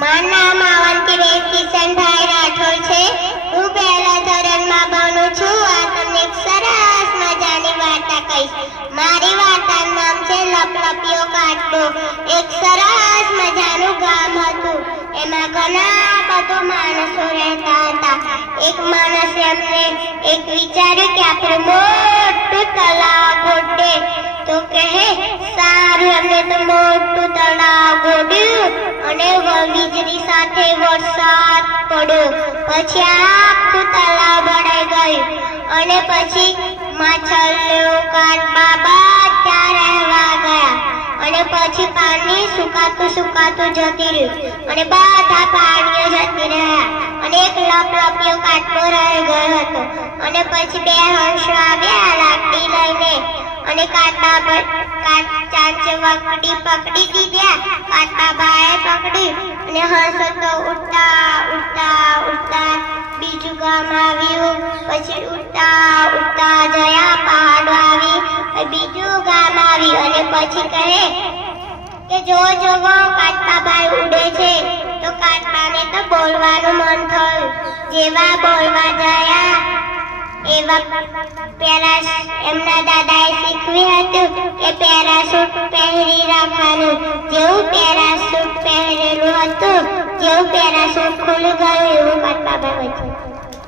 મારું નામ અવંતી કિશનભાઈ રાઠોડ છે. હું પહેલા ધોરણમાં ભણું છું. આ તમને એક સરસ મજાની વાર્તા કહીશ. મારી વાર્તાનું નામ છે લપલપિયો કાચબો. એક સરસ મજાનું ગામ હતું. એમાં ઘણા બધા માણસો રહેતા હતા. એક માણસે એમને એક વિચાર્યું કે આપણે મોટું તળાવ ગોઠવીએ. તો કહે સારું. એમને તો મોટું તળાવ ગોઠવ્યું અને વીજળી સાથે વરસાદ પડ્યો. પછી આખું તળાવ ભરાઈ ગયું અને પછી માછલીઓ કાચબા બધા રહેવા ગયા અને પછી પાણી સુકાતું જતી રહ્યું અને બધા પ્રાણીઓ જતી રહ્યા અને એક લપલપિયો કાચબો રહી ગયો હતો. અને પછી બે હંસો આવ્યા લાકડી લઈને અને કાચબા ચાંચે વકડી પકડી દીધા. કાચબા ભાઈએ પકડી અને હંસો તો ઉડતા બીજું ગામ આવ્યું. પછી ઉડતા જયા પહાડો આવી, બીજું ગામ આવ્યું અને પછી કહે કે જો કાચબા ભાઈ ઉડે છે. તો કાચબાને તો બોલવાનું મન થયું. જેવા બોલવા ગયા એવા એમના દાદાએ શીખવ્યું હતું કે પેરાશૂટ પહેરી રાખવાનું. જેવું પેરાશૂટ પહેરેલું હતું, જેવું પેરાશૂટ ખુલી ગયું એવું કાચબા ભાઈ